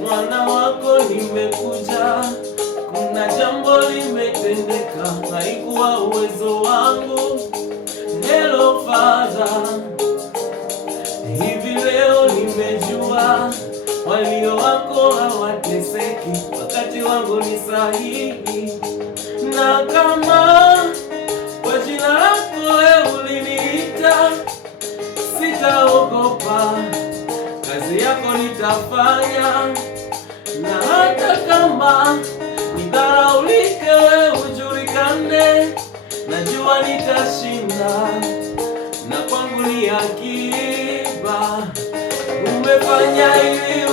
mwana wako nimekuja, kuna jambo limetendeka, haikuwa uwezo wangu. Hello Father, hivi leo nimejua walio wako hawateseki, wakati wangu ni sahihi. Na kama kwa jina lako wewe uliniita, sitaogopa, kazi yako nitafanya. Na hata kama nidharaulike, wewe ujulikane, najua nitashinda, na kwangu ni akiba. Umefanya ili